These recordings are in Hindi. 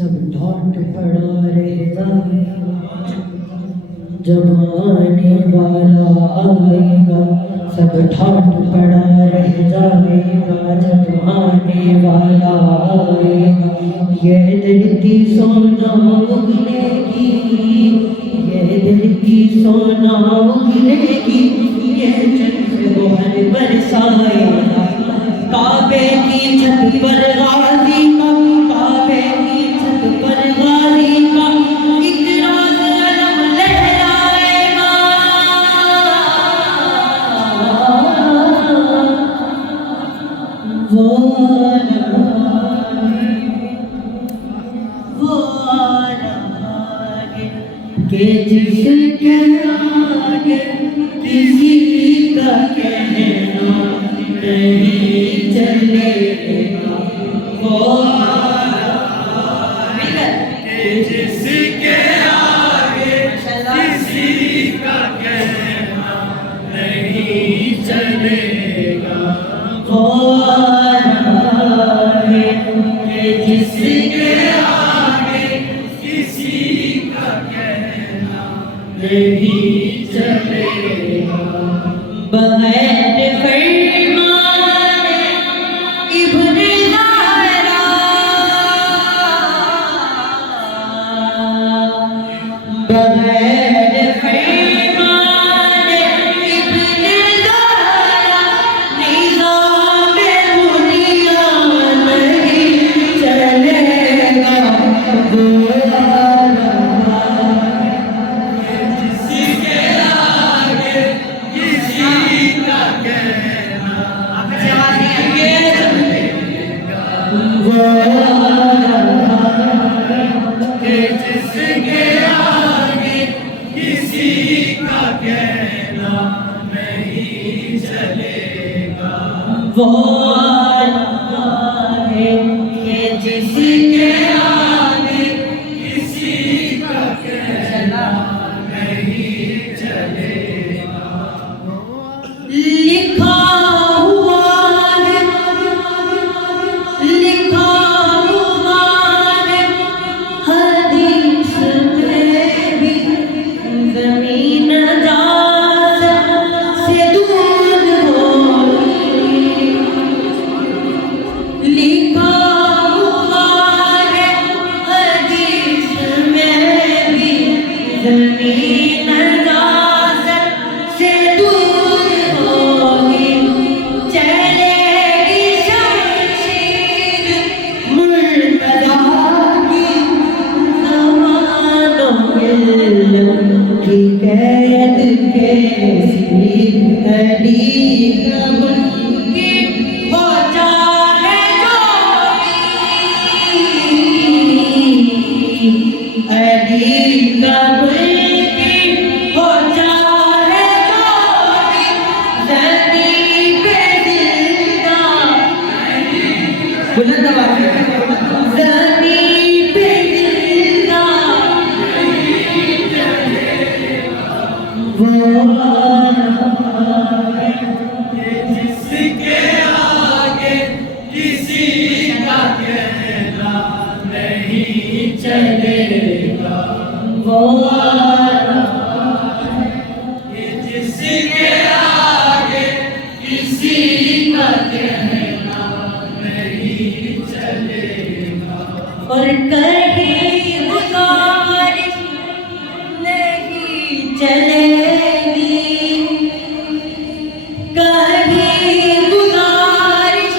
सब ढाट पड़ा रहेगा जब आने वाला आएगा, सब ठाट पड़ा रह जाएगा जब आने वाला आएगा। ये धरती सोना उगलेगी, ये धरती सोना उगलेगी, ये चंद्र गोहर बरसाएगा। काबे की छत पर गाजी का, काबे की छत पर गाजी का एक राज अलम लहराएगा। वो के जिसके आगे किसी का कहना नहीं चलेगा, वो जिसके आगे किसी का कहना नहीं चलेगा, वो जिसके आगे किसी का कहना नहीं चलेगा। बगैर फरमाने इब्ने ज़हरा, बगैर फरमाने इब्ने ज़हरा निज़ाम-ए दुनिया नहीं चलेगा। जिसके आगे किसी का कहना नहीं चलेगा, वो है कि जिसके आगे किसी का कहना नहीं चलेगा। लिखा जिसके आगे किसी का कहना नहीं चलेगा, वो जिसके आगे किसी का कहना नहीं चलेगा। और कहीं गुजारिश नहीं चलेगी, कहीं गुजारिश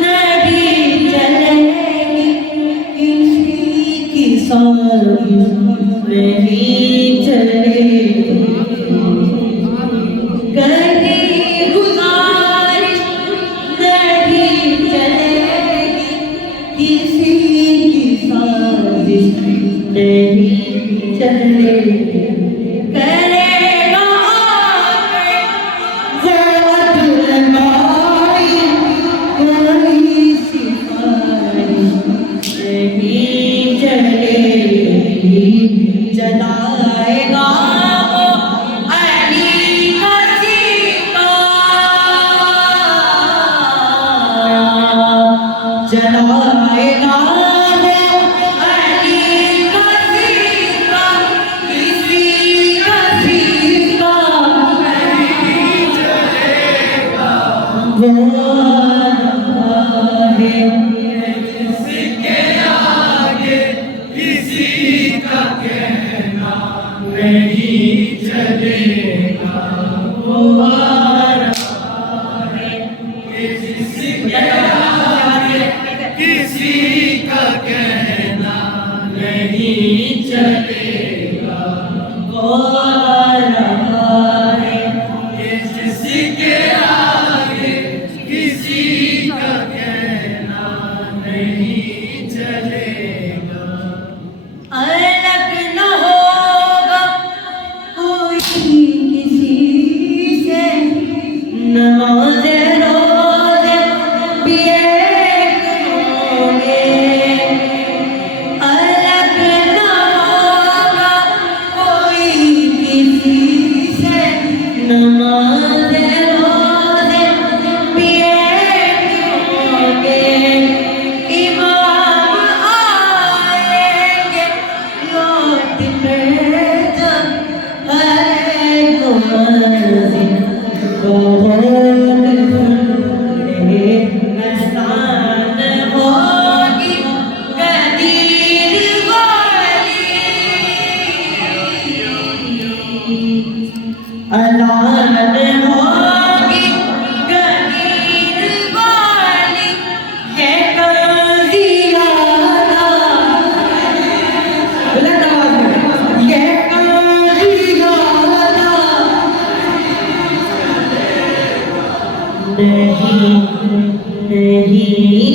नहीं चलेगी, किसी की साजिश नहीं चलेगी, कहीं गुजारिश नहीं चलेगी, किसी की साजिश नहीं चलेगी। जलाएगा वो अली का सीता, जलाएगा वो वो है जिसके आगे किसी का कहना नहीं चलेगा, वो जिसके आगे किसी का कहना नहीं चलेगा, वो है जिसके आगे किसी का कहना नहीं चलेगा। अलग न होगा कोई किसी से, नमाज़ रोज़े भी एक होंगे। अलग न होगा कोई किसी से, नमाज़ रोज़े भी एक होंगे। इमाम आएंगे लौट कर जब हर मुअज़्ज़िन बहुत सुने, आसान होगी गदीर वाली, अज़ान होगी गदीर वाली, है काज़ियाना बुलंद आवाज़ में, ये काज़ियाना नहीं